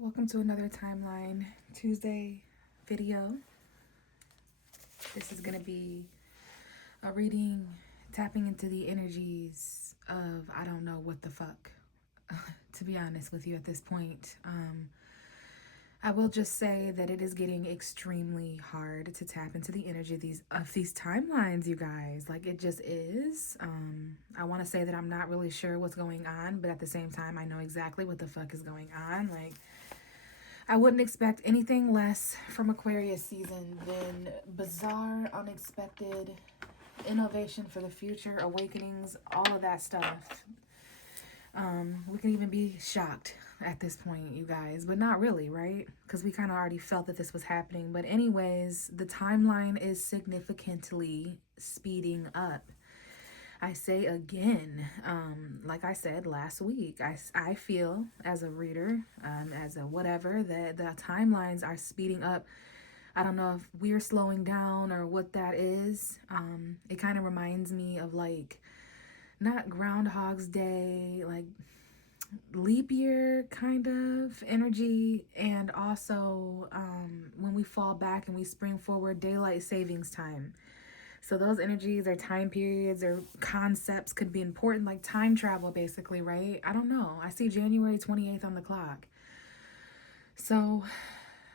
Welcome to another Timeline Tuesday video. This is going to be a reading tapping into the energies of I don't know what the fuck, to be honest with you at this point. I will just say that it is getting extremely hard to tap into the energy of these timelines, you guys. Like, it just is. I want to say that I'm not really sure what's going on, but at the same time, I know exactly what the fuck is going on. Like, I wouldn't expect anything less from Aquarius season than bizarre, unexpected innovation for the future, awakenings, all of that stuff. We can even be shocked at this point, you guys, but not really, right? Because we kind of already felt that this was happening. But anyways, the timeline is significantly speeding up. I say again, like I said last week, I feel as a reader, as a whatever, that the timelines are speeding up. I don't know if we're slowing down or what that is. It kind of reminds me of like, not Groundhog's Day, like leap year kind of energy, and also when we fall back and we spring forward, daylight savings time. So those energies or time periods or concepts could be important, like time travel, basically, right? I don't know. I see January 28th on the clock. So,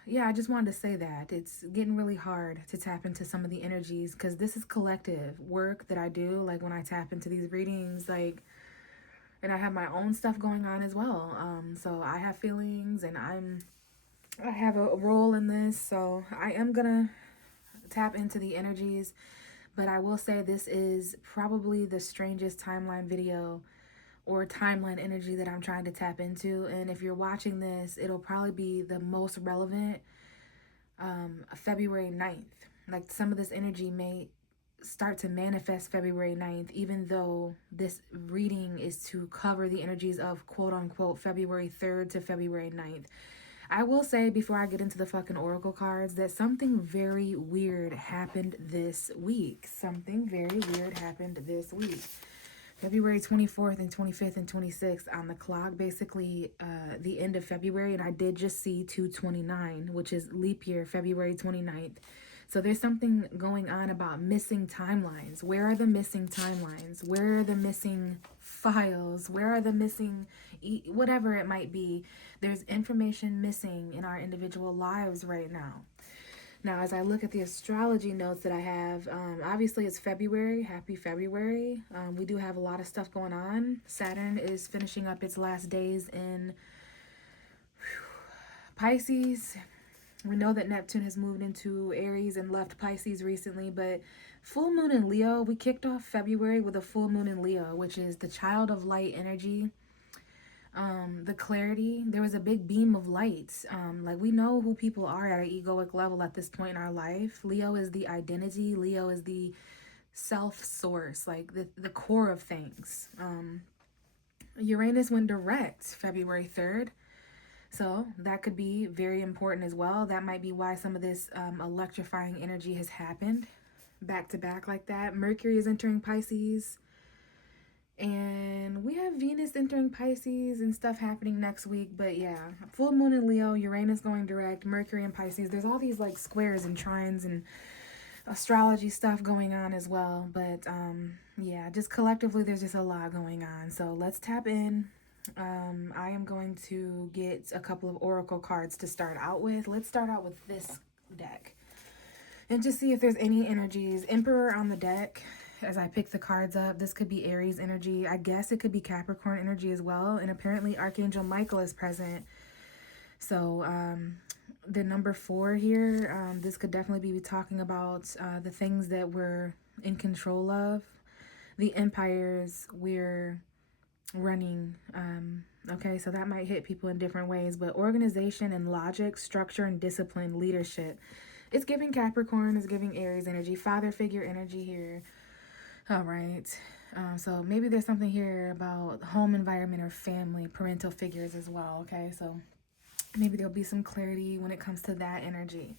yeah, I just wanted to say that. It's getting really hard to tap into some of the energies because this is collective work that I do. Like, when I tap into these readings, like, and I have my own stuff going on as well. So I have feelings and I have a role in this. So I am going to tap into the energies. But I will say this is probably the strangest timeline video or timeline energy that I'm trying to tap into. And if you're watching this, it'll probably be the most relevant February 9th. Like, some of this energy may start to manifest February 9th, even though this reading is to cover the energies of quote unquote February 3rd to February 9th. I will say before I get into the fucking oracle cards that something very weird happened this week. Something very weird happened this week. February 24th and 25th and 26th on the clock, basically the end of February. And I did just see 229, which is leap year, February 29th. So there's something going on about missing timelines. Where are the missing timelines? Where are the missing files? Where are the missing whatever it might be? There's information missing in our individual lives right now. Now, as I look at the astrology notes that I have, obviously it's February. Happy February. We do have a lot of stuff going on. Saturn is finishing up its last days in Pisces. We know that Neptune has moved into Aries and left Pisces recently, but full moon in Leo, we kicked off February with a full moon in Leo, which is the child of light energy. The clarity, there was a big beam of light. Like, we know who people are at an egoic level at this point in our life. Leo is the identity. Leo is the self source, like the core of things. Uranus went direct February 3rd. So that could be very important as well. That might be why some of this electrifying energy has happened back to back like that. Mercury is entering Pisces. And we have Venus entering Pisces and stuff happening next week. But yeah, full moon in Leo, Uranus going direct, Mercury in Pisces. There's all these like squares and trines and astrology stuff going on as well. But yeah, just collectively, there's just a lot going on. So let's tap in. I am going to get a couple of oracle cards to start out with. Let's start out with this deck and just see if there's any energies. Emperor on the deck. As I pick the cards up, this could be Aries energy. I guess it could be Capricorn energy as well. And apparently Archangel Michael is present. So the number 4 here, this could definitely be talking about the things that we're in control of, the empires we're running. Okay, so that might hit people in different ways, but organization and logic, structure and discipline, leadership. It's giving Capricorn, it's giving Aries energy, father figure energy here. All right. So maybe there's something here about home environment or family, parental figures as well. Okay, so maybe there'll be some clarity when it comes to that energy.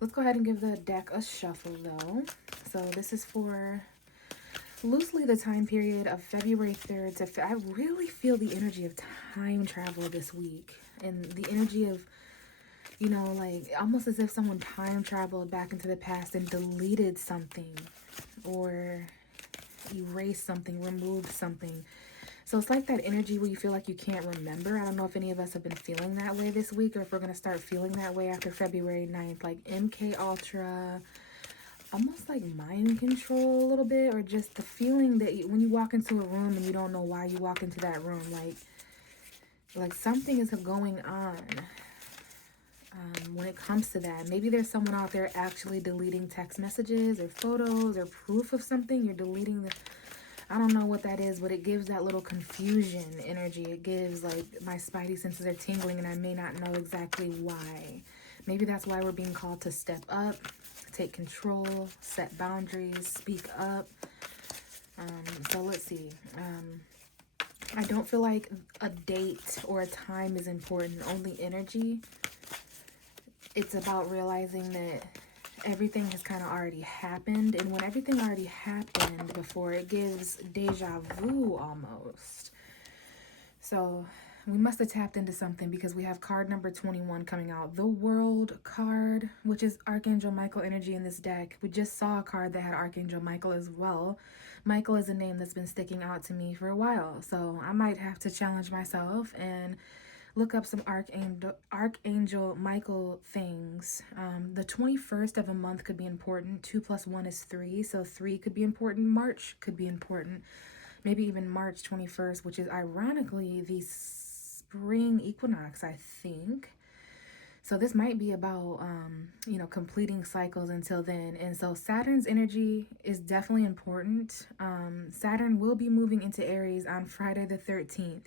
Let's go ahead and give the deck a shuffle though. So this is for loosely the time period of February 3rd to I really feel the energy of time travel this week, and the energy of, you know, like almost as if someone time traveled back into the past and deleted something or erased something, removed something. So it's like that energy where you feel like you can't remember. I don't know if any of us have been feeling that way this week, or if we're going to start feeling that way after February 9th, like MK Ultra, almost like mind control a little bit, or just the feeling that when you walk into a room and you don't know why you walk into that room, like something is going on. When it comes to that, maybe there's someone out there actually deleting text messages or photos or proof of something. You're deleting the, I don't know what that is, but it gives that little confusion energy. It gives like my spidey senses are tingling and I may not know exactly why. Maybe that's why we're being called to step up, take control, set boundaries, speak up. So let's see. I don't feel like a date or a time is important, only energy. It's about realizing that everything has kind of already happened. And when everything already happened before, it gives deja vu almost. So we must have tapped into something, because we have card number 21 coming out. The World card, which is Archangel Michael energy in this deck. We just saw a card that had Archangel Michael as well. Michael is a name that's been sticking out to me for a while. So I might have to challenge myself and look up some Archangel Michael things. The 21st of a month could be important. 2 plus 1 is 3. So 3 could be important. March could be important. Maybe even March 21st, which is ironically the spring equinox, I think. So this might be about, completing cycles until then. And so Saturn's energy is definitely important. Saturn will be moving into Aries on Friday the 13th.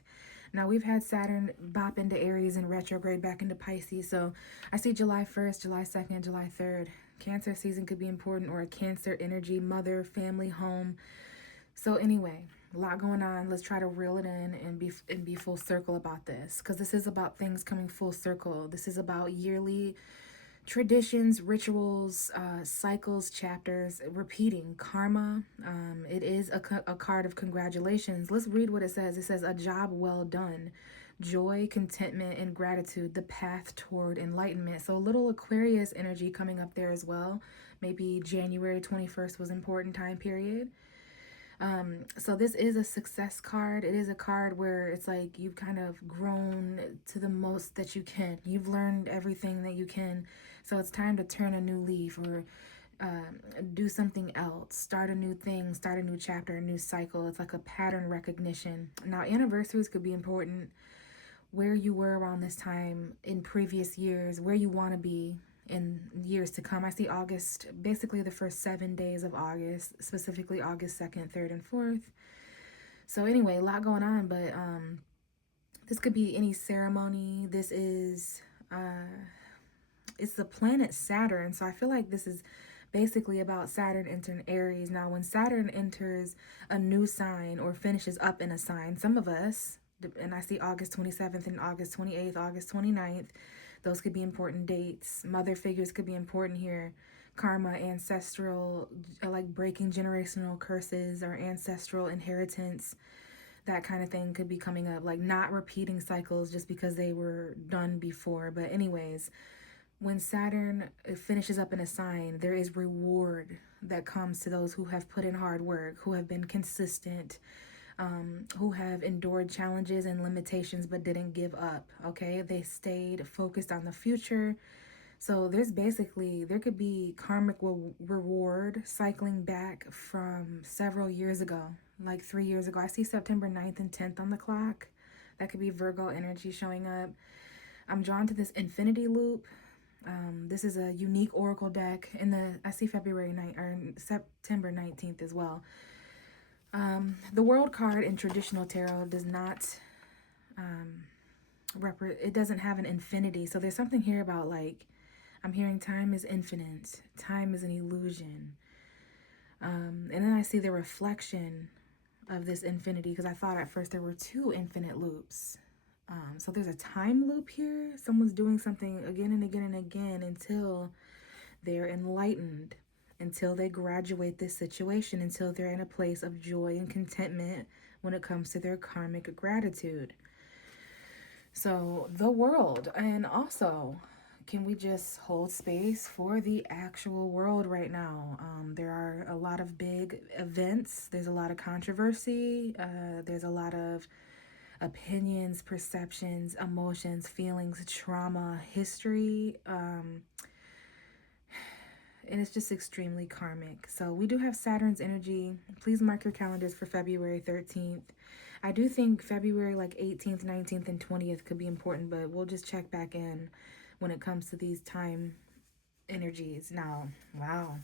Now, we've had Saturn bop into Aries and retrograde back into Pisces. So I see July 1st, July 2nd, July 3rd. Cancer season could be important, or a Cancer energy, mother, family, home. So anyway, a lot going on. Let's try to reel it in and be full circle about this, because this is about things coming full circle. This is about yearly traditions, rituals, cycles, chapters, repeating, karma. It is a card of congratulations. Let's read what it says. It says, a job well done, joy, contentment, and gratitude, the path toward enlightenment. So a little Aquarius energy coming up there as well. Maybe January 21st was important time period. So this is a success card. It is a card where it's like you've kind of grown to the most that you can. You've learned everything that you can. So it's time to turn a new leaf, or do something else, start a new thing, start a new chapter, a new cycle. It's like a pattern recognition. Now, anniversaries could be important. Where you were around this time in previous years, where you want to be in years to come. I see August, basically the first 7 days of August, specifically August 2nd, 3rd, and 4th. So anyway, a lot going on, but this could be any ceremony. This is, it's the planet Saturn. So I feel like this is basically about Saturn entering Aries. Now, when Saturn enters a new sign or finishes up in a sign, some of us, and I see August 27th and August 28th, August 29th, those could be important dates. Mother figures could be important here. Karma, ancestral, like breaking generational curses or ancestral inheritance, that kind of thing could be coming up. Like not repeating cycles just because they were done before. But anyways, when Saturn finishes up in a sign, there is reward that comes to those who have put in hard work, who have been consistent, who have endured challenges and limitations but didn't give up, okay? They stayed focused on the future. So there could be karmic reward cycling back from several years ago, like 3 years ago. I see September 9th and 10th on the clock. That could be Virgo energy showing up. I'm drawn to this infinity loop. This is a unique oracle deck. I see February 9th or September 19th as well. The World card in traditional tarot does not it doesn't have an infinity. So there's something here about, like, I'm hearing time is infinite, time is an illusion. And then I see the reflection of this infinity, because I thought at first there were 2 infinite loops. So there's a time loop here. Someone's doing something again and again and again until they're enlightened. until they graduate this situation, until they're in a place of joy and contentment when it comes to their karmic gratitude. So, the world, and also, can we just hold space for the actual world right now? There are a lot of big events, there's a lot of controversy, there's a lot of opinions, perceptions, emotions, feelings, trauma, history, and it's just extremely karmic. So we do have Saturn's energy. Please mark your calendars for February 13th. I do think February like 18th, 19th, and 20th could be important, but we'll just check back in when it comes to these time energies. Now, wow.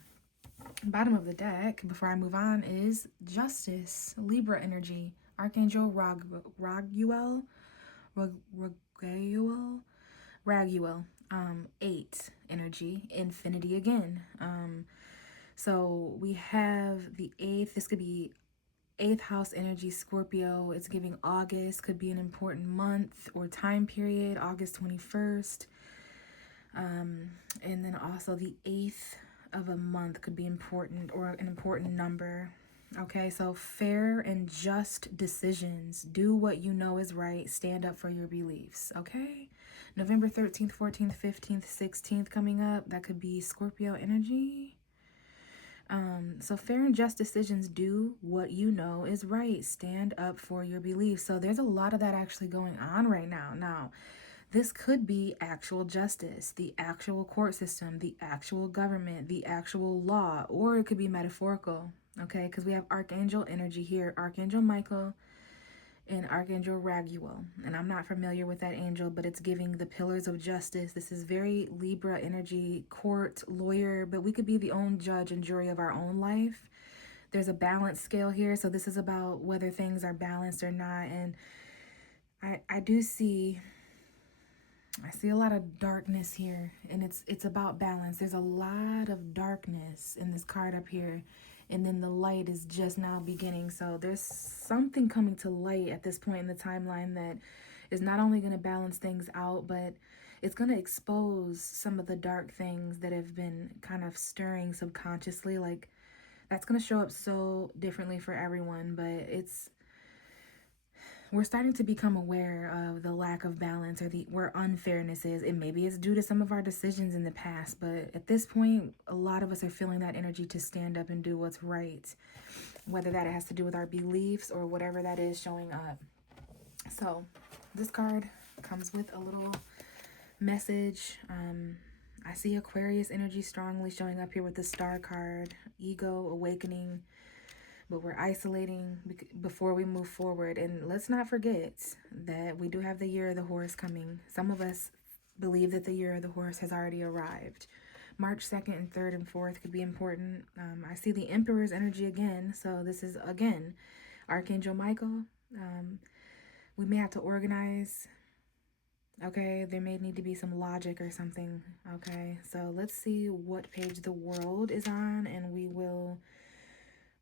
Bottom of the deck, before I move on, is Justice, Libra energy, Archangel Raguel, Raguel, 8 energy, infinity again. So we have the 8th, this could be 8th house energy, Scorpio. It's giving August, could be an important month or time period, August 21st. And then also the 8th of a month could be important, or an important number. Okay, so fair and just decisions. Do what you know is right. Stand up for your beliefs. Okay, November 13th, 14th, 15th, 16th coming up. That could be Scorpio energy. So fair and just decisions. Do what you know is right. Stand up for your beliefs. So there's a lot of that actually going on right now. Now, this could be actual justice, the actual court system, the actual government, the actual law, or it could be metaphorical, okay? Because we have Archangel energy here, Archangel Michael and Archangel Raguel. And I'm not familiar with that angel, but it's giving the pillars of justice. This is very Libra energy, court, lawyer, but we could be the own judge and jury of our own life. There's a balance scale here, so this is about whether things are balanced or not. And I do see... I see a lot of darkness here, and it's about balance. There's a lot of darkness in this card up here, and then the light is just now beginning. So there's something coming to light at this point in the timeline that is not only going to balance things out, but it's going to expose some of the dark things that have been kind of stirring subconsciously. Like, that's going to show up so differently for everyone, but we're starting to become aware of the lack of balance, or where unfairness is. And maybe it's due to some of our decisions in the past, but at this point, a lot of us are feeling that energy to stand up and do what's right, whether that has to do with our beliefs or whatever that is showing up. So this card comes with a little message. I see Aquarius energy strongly showing up here with the Star card, ego, awakening, but we're isolating before we move forward. And let's not forget that we do have the year of the horse coming. Some of us believe that the year of the horse has already arrived. March 2nd and 3rd and 4th could be important. I see the Emperor's energy again. So this is, again, Archangel Michael. We may have to organize. Okay, there may need to be some logic or something. Okay, so let's see what page the world is on, and we will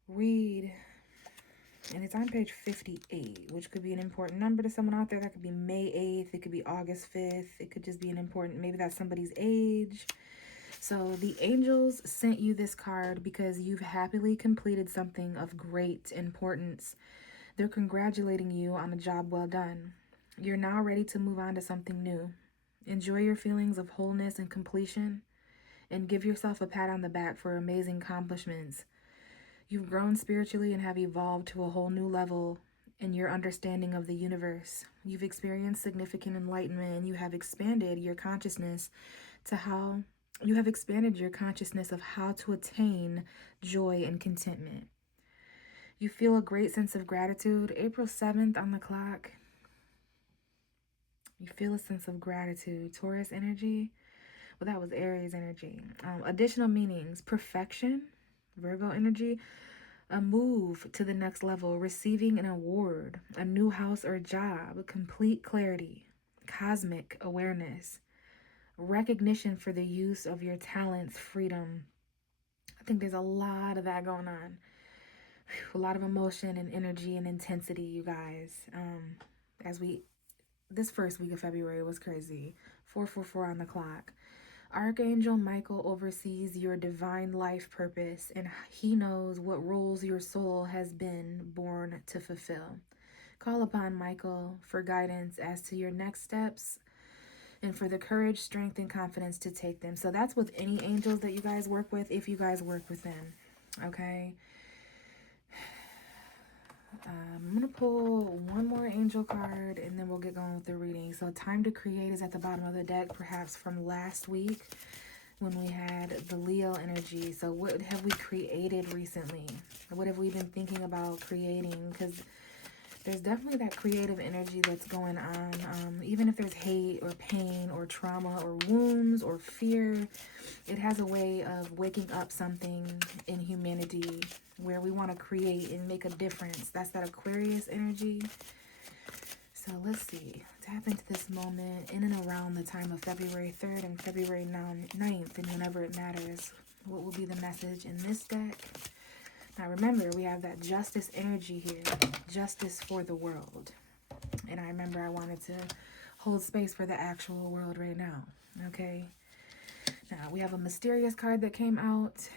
read. And it's on page 58, which could be an important number to someone out there. That could be May 8th. It could be August 5th. It could just be an important, maybe that's somebody's age. So the angels sent you this card because you've happily completed something of great importance. They're congratulating you on a job well done. You're now ready to move on to something new. Enjoy your feelings of wholeness and completion, and give yourself a pat on the back for amazing accomplishments. You've grown spiritually and have evolved to a whole new level in your understanding of the universe. You've experienced significant enlightenment, and you have expanded your consciousness of how to attain joy and contentment. You feel a great sense of gratitude. April 7th on the clock. You feel a sense of gratitude. Taurus energy. Well, that was Aries energy. Additional meanings. Perfection. Virgo energy. A move to the next level. Receiving an award. A new house or job. Complete clarity. Cosmic awareness. Recognition for the use of your talents. Freedom. I think there's a lot of that going on. A lot of emotion and energy and intensity, you guys. This first week of February was crazy. 444 on the clock. Archangel Michael oversees your divine life purpose, and he knows what roles your soul has been born to fulfill. Call upon Michael for guidance as to your next steps and for the courage, strength, and confidence to take them. So that's with any angels that you guys work with, if you guys work with them. Okay. I'm going to pull one more angel card and then we'll get going with the reading. So time to create is at the bottom of the deck, perhaps from last week when we had the Leo energy. So what have we created recently? What have we been thinking about creating? Because there's definitely that creative energy that's going on. Even if there's hate or pain or trauma or wounds or fear, it has a way of waking up something in humanity where we want to create and make a difference. That's that Aquarius energy. So let's see. Tap into this moment in and around the time of February 3rd and February 9th, and whenever it matters. What will be the message in this deck? Now remember, we have that justice energy here. Justice for the world. And I remember I wanted to hold space for the actual world right now. Okay? Now, we have a mysterious card that came out.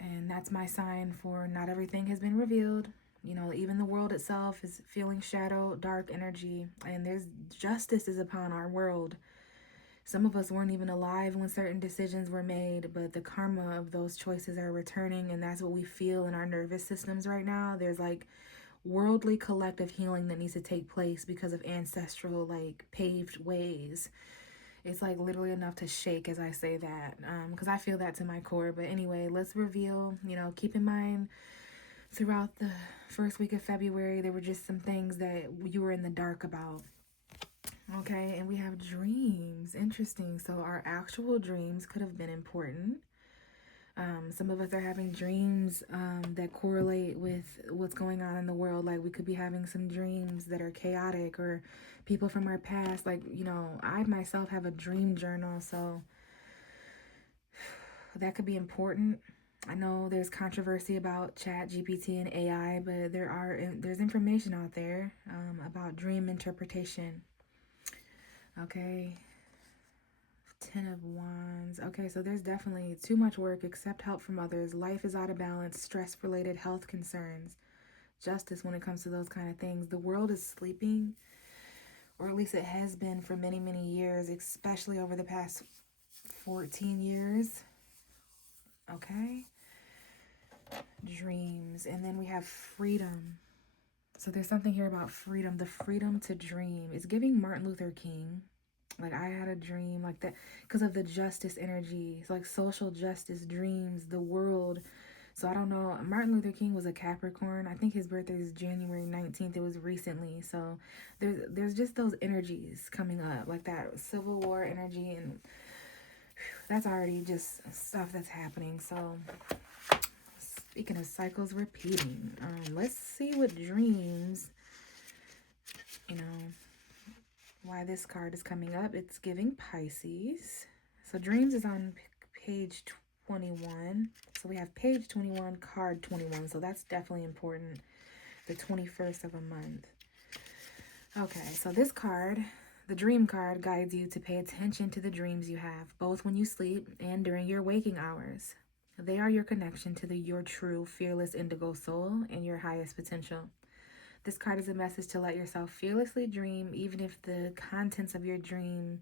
And that's my sign for not everything has been revealed. You know, even the world itself is feeling shadow, dark energy. And there's justice is upon our world. Some of us weren't even alive when certain decisions were made, but the karma of those choices are returning, and that's what we feel in our nervous systems right now. There's like worldly collective healing that needs to take place because of ancestral, like, paved ways. It's like literally enough to shake as I say that, because I feel that to my core. But anyway, let's reveal, you know, keep in mind throughout the first week of February, there were just some things that you were in the dark about. Okay, and we have dreams. Interesting. So our actual dreams could have been important. Some of us are having dreams that correlate with what's going on in the world. Like we could be having some dreams that are chaotic, or people from our past. Like, you know, I myself have a dream journal, so that could be important. I know there's controversy about ChatGPT and AI, but there's information out there about dream interpretation. Okay. 10 of Wands. Okay, so there's definitely too much work, accept help from others. Life is out of balance, stress-related health concerns. Justice when it comes to those kind of things. The world is sleeping, or at least it has been for many, many years, especially over the past 14 years. Okay. Dreams. And then we have freedom. So there's something here about freedom. The freedom to dream. It's giving Martin Luther King. Like, I had a dream like that because of the justice energy. It's like social justice, dreams, the world. So I don't know. Martin Luther King was a Capricorn. I think his birthday is January 19th. It was recently. So there's just those energies coming up, like that Civil War energy. And that's already just stuff that's happening. So speaking of cycles repeating, let's see what dreams, you know, why this card is coming up. It's giving Pisces. So dreams is on page 21. So we have page 21, card 21. So that's definitely important. The 21st of a month. Okay, so this card, the dream card, guides you to pay attention to the dreams you have, both when you sleep and during your waking hours. They are your connection to your true, fearless indigo soul and your highest potential. This card is a message to let yourself fearlessly dream, even if the contents of your dream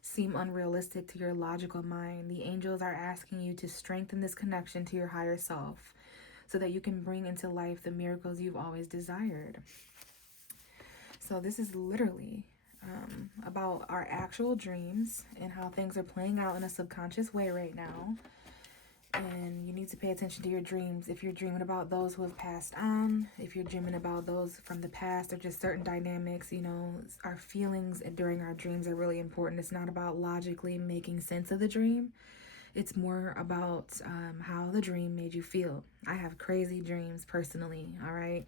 seem unrealistic to your logical mind. The angels are asking you to strengthen this connection to your higher self so that you can bring into life the miracles you've always desired. So this is literally about our actual dreams and how things are playing out in a subconscious way right now. And you need to pay attention to your dreams. If you're dreaming about those who have passed on, if you're dreaming about those from the past, or just certain dynamics, you know, our feelings during our dreams are really important. It's not about logically making sense of the dream. It's more about how the dream made you feel. I have crazy dreams personally, all right?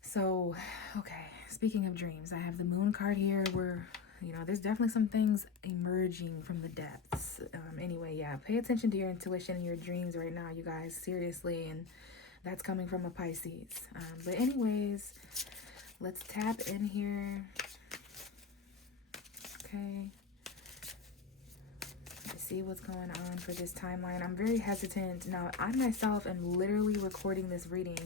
So, okay, speaking of dreams, I have the moon card here where, you know, there's definitely some things emerging from the depths. Anyway, yeah, pay attention to your intuition and your dreams right now, you guys, seriously. And that's coming from a Pisces. But anyways, let's tap in here. Okay. see what's going on for this timeline. I'm very hesitant. Now, I myself am literally recording this reading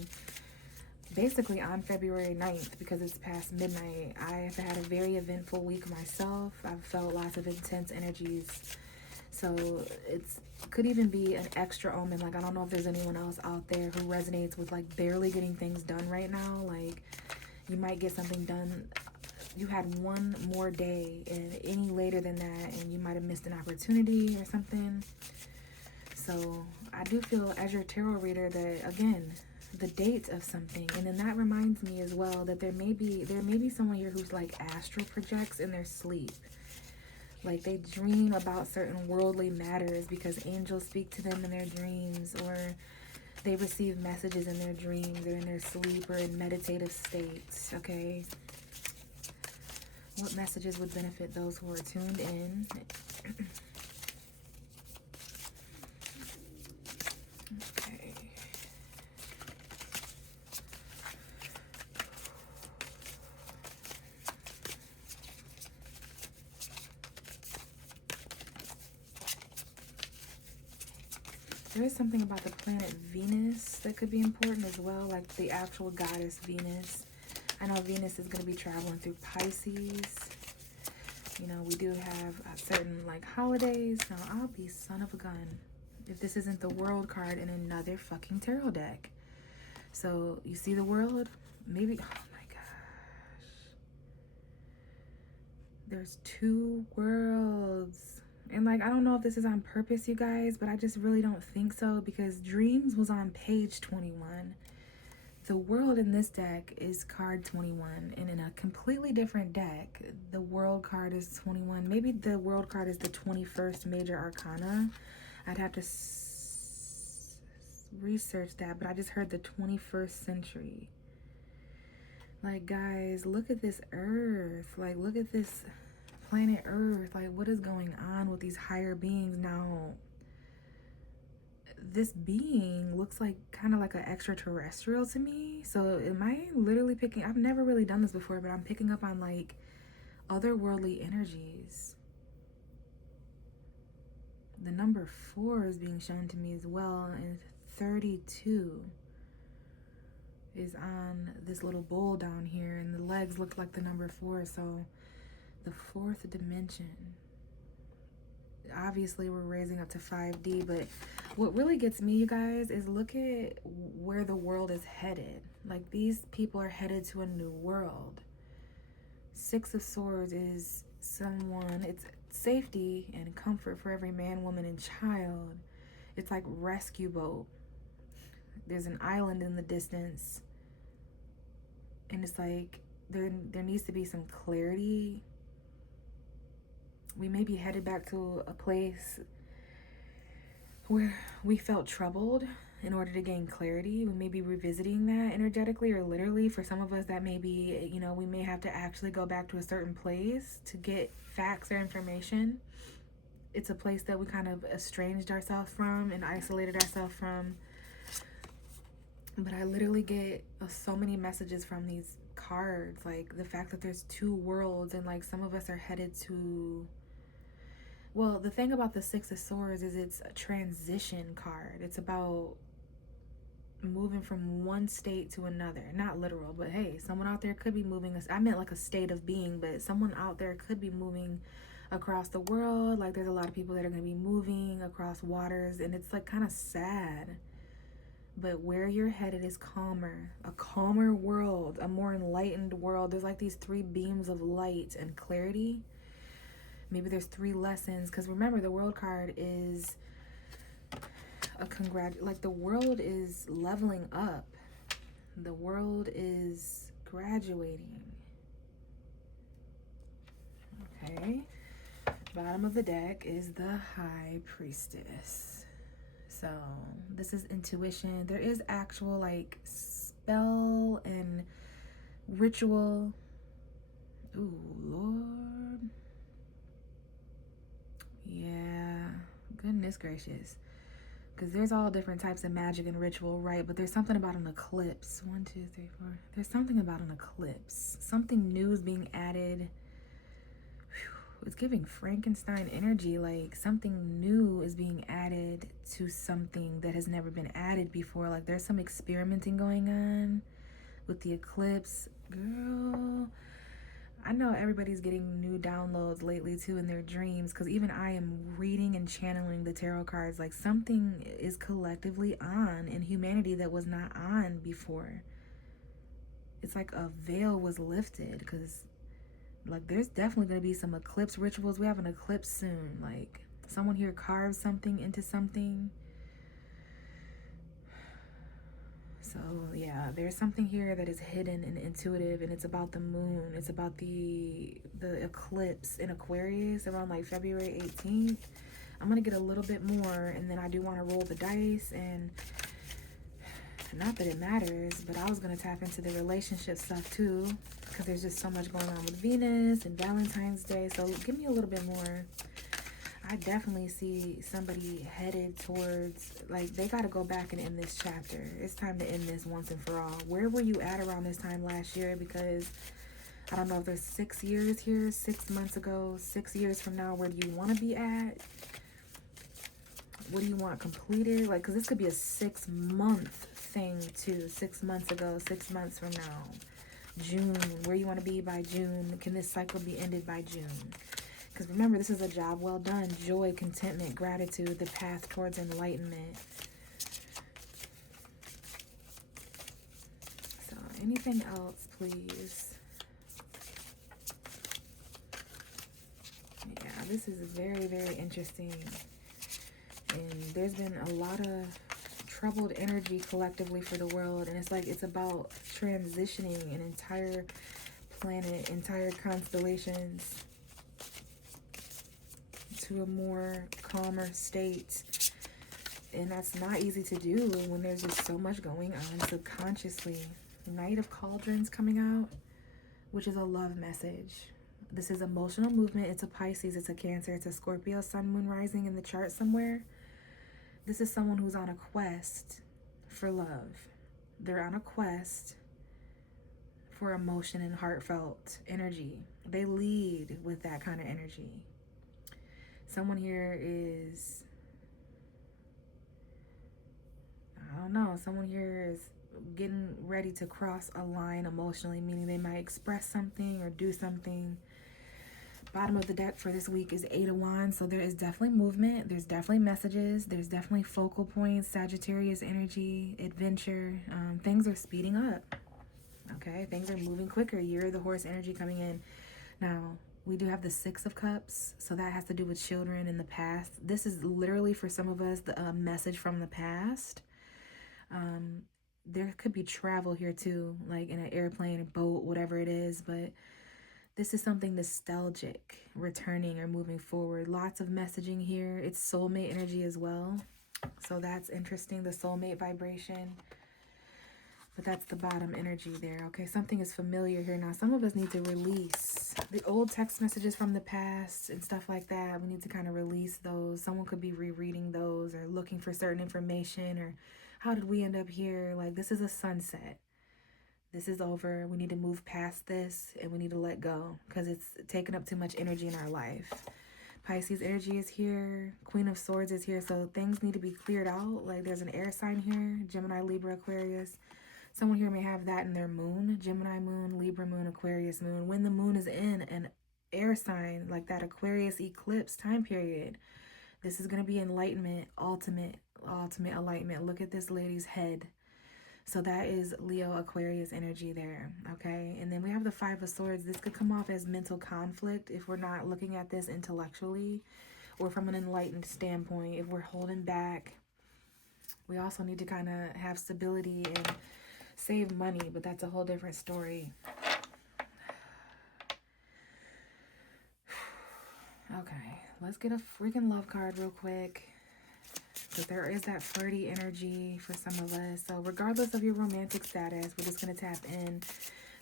basically on February 9th because it's past midnight. I have had a very eventful week myself. I've felt lots of intense energies. So it's could even be an extra omen. Like, I don't know if there's anyone else out there who resonates with like barely getting things done right now. Like, you might get something done. You had one more day, and any later than that, and you might have missed an opportunity or something. So I do feel as your tarot reader that, again, the date of something. And then that reminds me as well that there may be someone here who's like astral projects in their sleep. Like, they dream about certain worldly matters because angels speak to them in their dreams, or they receive messages in their dreams or in their sleep or in meditative states, okay? What messages would benefit those who are tuned in? Okay. There is something about the planet Venus that could be important as well, like the actual goddess Venus. I know Venus is going to be traveling through Pisces. You know, we do have certain like holidays. Now, I'll be son of a gun if this isn't the World card in another fucking tarot deck. So, you see the World? Maybe, oh my gosh. There's two worlds. And like, I don't know if this is on purpose, you guys, but I just really don't think so, because Dreams was on page 21. The World in this deck is card 21, and in a completely different deck, the World card is 21. Maybe the World card is the 21st major arcana. I'd have to research that, but I just heard the 21st century. Like, guys, look at this Earth. Like, look at this planet Earth. Like, what is going on with these higher beings now? This being looks like kind of like an extraterrestrial to me. So am I literally picking, I've never really done this before, but I'm picking up on like otherworldly energies. The number 4 is being shown to me as well, and 32 is on this little bowl down here, and the legs look like the number 4. So the 4th dimension. Obviously we're raising up to 5D, but what really gets me, you guys, is look at where the world is headed. Like, these people are headed to a new world. 6 of Swords is someone, it's safety and comfort for every man, woman, and child. It's like rescue boat. There's an island in the distance, and it's like there needs to be some clarity. We may be headed back to a place where we felt troubled in order to gain clarity. We may be revisiting that energetically or literally. For some of us, that may be, you know, we may have to actually go back to a certain place to get facts or information. It's a place that we kind of estranged ourselves from and isolated ourselves from. But I literally get so many messages from these cards, like the fact that there's 2 worlds, and like some of us are headed to, well, the thing about the 6 of Swords is it's a transition card. It's about moving from one state to another. Not literal, but hey, someone out there could be moving. I meant like a state of being, but someone out there could be moving across the world. Like, there's a lot of people that are going to be moving across waters, and it's like kind of sad. But where you're headed is calmer. A calmer world, a more enlightened world. There's like these 3 beams of light and clarity. Maybe there's 3 lessons, because remember, the World card is like the world is leveling up. The world is graduating. Okay. Bottom of the deck is the High Priestess. So this is intuition. There is actual like spell and ritual. Ooh, Lord. Yeah, goodness gracious. Because there's all different types of magic and ritual, right? But there's something about an eclipse. 1, 2, 3, 4. There's something about an eclipse. Something new is being added. It's giving Frankenstein energy, like something new is being added to something that has never been added before. Like there's some experimenting going on with the eclipse. Girl, I know everybody's getting new downloads lately too in their dreams, because even I am reading and channeling the tarot cards. Like something is collectively on in humanity that was not on before. It's like a veil was lifted, because like there's definitely going to be some eclipse rituals. We have an eclipse soon. Like someone here carves something into something. So yeah, there's something here that is hidden and intuitive, and it's about the moon. It's about the eclipse in Aquarius around like February 18th. I'm gonna get a little bit more, and then I do want to roll the dice. And not that it matters, but I was gonna tap into the relationship stuff too, because there's just so much going on with Venus and Valentine's Day. So give me a little bit more. I definitely see somebody headed towards, like, they got to go back and end this chapter. It's time to end this once and for all. Where were you at around this time last year? Because I don't know if there's 6 years here, 6 months ago, 6 years from now. Where do you want to be at? What do you want completed? Like, because this could be a 6-month thing too. 6 months ago, 6 months from now. June, where you want to be by June. Can this cycle be ended by June? Because remember, this is a job well done. Joy, contentment, gratitude, the path towards enlightenment. So anything else, please? Yeah, this is very, very interesting. And there's been a lot of troubled energy collectively for the world. And it's like it's about transitioning an entire planet, entire constellations to a more calmer state. And that's not easy to do when there's just so much going on subconsciously. Knight of Cauldrons coming out, which is a love message. This is emotional movement. It's a Pisces, it's a Cancer, it's a Scorpio, Sun, Moon, Rising in the chart somewhere. This is someone who's on a quest for love. They're on a quest for emotion and heartfelt energy. They lead with that kind of energy. Someone here is, I don't know, someone here is getting ready to cross a line emotionally, meaning they might express something or do something. Bottom of the deck for this week is 8 of Wands, so there is definitely movement. There's definitely messages. There's definitely focal points, Sagittarius energy, adventure. Things are speeding up, okay? Things are moving quicker. Year of the Horse energy coming in. Now, we do have the 6 of Cups, so that has to do with children in the past. This is literally, for some of us, a message from the past. There could be travel here too, like in an airplane, a boat, whatever it is, but this is something nostalgic, returning or moving forward. Lots of messaging here. It's soulmate energy as well, so that's interesting, the soulmate vibration. But that's the bottom energy there. Okay, something is familiar here. Now, some of us need to release the old text messages from the past and stuff like that. We need to kind of release those. Someone could be rereading those or looking for certain information, or how did we end up here? Like, this is a sunset. This is over. We need to move past this, and we need to let go because it's taking up too much energy in our life. Pisces energy is here. Queen of Swords is here. So things need to be cleared out. Like, there's an air sign here. Gemini, Libra, Aquarius. Someone here may have that in their moon. Gemini moon, Libra moon, Aquarius moon. When the moon is in an air sign, like that Aquarius eclipse time period, this is going to be enlightenment, ultimate enlightenment. Look at this lady's head. So that is Leo, Aquarius energy there, okay? And then we have the 5 of Swords. This could come off as mental conflict if we're not looking at this intellectually or from an enlightened standpoint. If we're holding back, we also need to kind of have stability and save money, but that's a whole different story. Okay, let's get a freaking love card real quick, because there is that flirty energy for some of us. So regardless of your romantic status, we're just going to tap in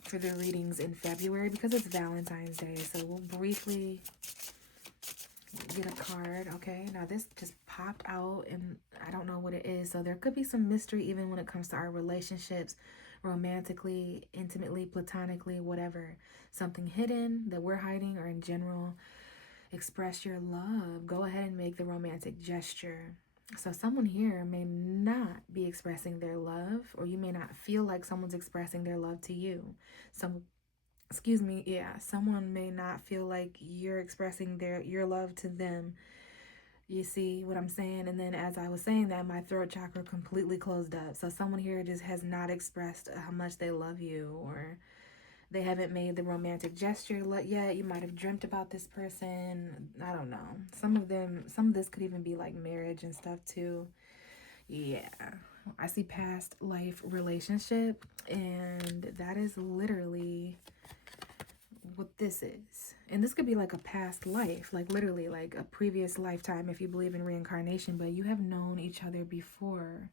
for the readings in February because it's Valentine's Day. So we'll briefly get a card. Okay, now this just popped out and I don't know what it is. So there could be some mystery even when it comes to our relationships, romantically, intimately, platonically, whatever. Something hidden that we're hiding, or in general. Express your love. Go ahead and make the romantic gesture. So someone here may not be expressing their love, or you may not feel like someone's expressing their love to you. Some excuse me, yeah, someone may not feel like you're expressing your love to them. You see what I'm saying? And then as I was saying that, my throat chakra completely closed up. So someone here just has not expressed how much they love you, or they haven't made the romantic gesture yet. You might have dreamt about this person. I don't know. Some of this could even be like marriage and stuff too. Yeah. I see past life relationship, and that is literally what this is. And this could be like a past life, like literally like a previous lifetime if you believe in reincarnation, but you have known each other before.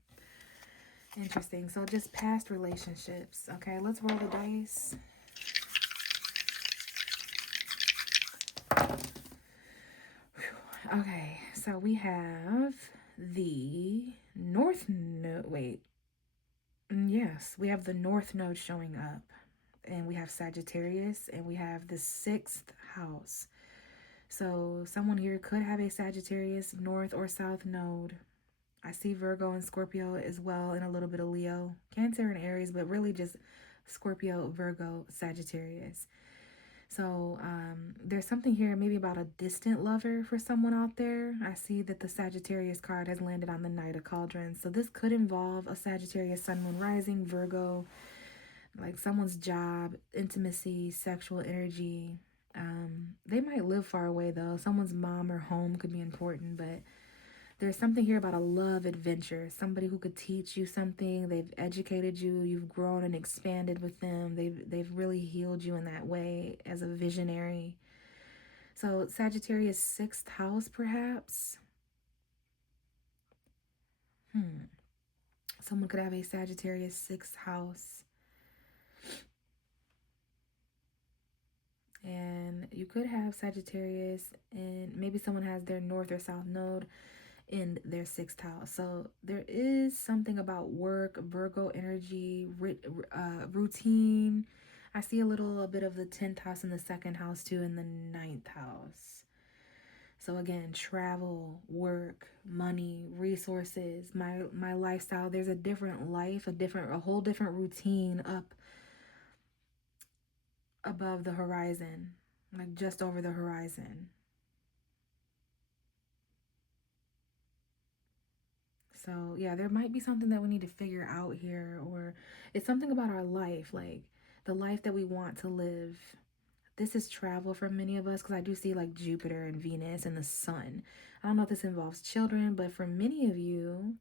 Interesting. So just past relationships. Okay, let's roll the dice. Okay, so we have the North Node. Wait. Yes, we have the North Node showing up. And we have Sagittarius, and we have the 6th house. So someone here could have a Sagittarius North or South node. I see Virgo and Scorpio as well, and a little bit of Leo, Cancer and Aries, but really just Scorpio, Virgo, Sagittarius. So there's something here maybe about a distant lover for someone out there. I see that the Sagittarius card has landed on the Knight of Cauldrons. So this could involve a Sagittarius Sun, Moon, Rising, Virgo, like someone's job, intimacy, sexual energy. They might live far away though. Someone's mom or home could be important, but there's something here about a love adventure. Somebody who could teach you something. They've educated you. You've grown and expanded with them. They've really healed you in that way as a visionary. So Sagittarius 6th house, perhaps. Someone could have a Sagittarius 6th house. And you could have Sagittarius, and maybe someone has their North or South node in their 6th house. So there is something about work, Virgo energy, routine. I see a bit of the 10th house in the 2nd house too, in the 9th house. So again, travel, work, money, resources, my lifestyle. There's a different life, a whole different routine up above the horizon, like just over the horizon. So yeah, there might be something that we need to figure out here, or it's something about our life, like the life that we want to live. This is travel for many of us, because I do see like Jupiter and Venus and the sun. I don't know if this involves children, but for many of you,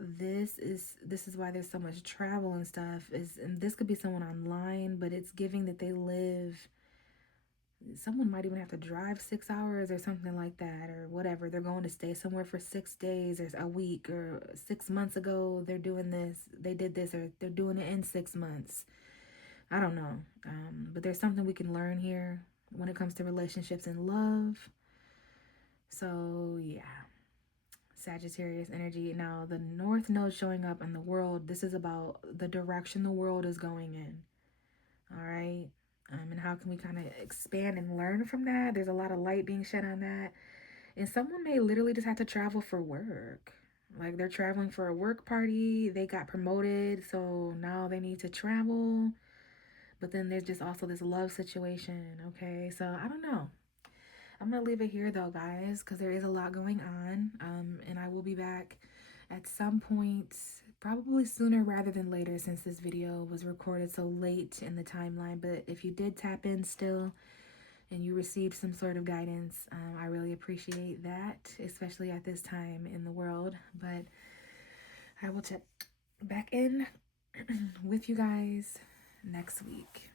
this is why there's so much travel and stuff. And this could be someone online, but it's giving that they live. Someone might even have to drive 6 hours or something like that, or whatever. They're going to stay somewhere for 6 days or a week, or 6 months ago they're doing this, they did this, or they're doing it in 6 months. I don't know. But there's something we can learn here when it comes to relationships and love. So yeah, Sagittarius energy. Now the North node showing up in the world. This is about the direction the world is going in. All right. And how can we kind of expand and learn from that? There's a lot of light being shed on that. And someone may literally just have to travel for work. Like they're traveling for a work party. They got promoted, so now they need to travel. But then there's just also this love situation, okay? So I don't know. I'm going to leave it here though, guys, because there is a lot going on. And I will be back at some point, probably sooner rather than later, since this video was recorded so late in the timeline. But if you did tap in still and you received some sort of guidance, I really appreciate that, especially at this time in the world. But I will check back in with you guys next week.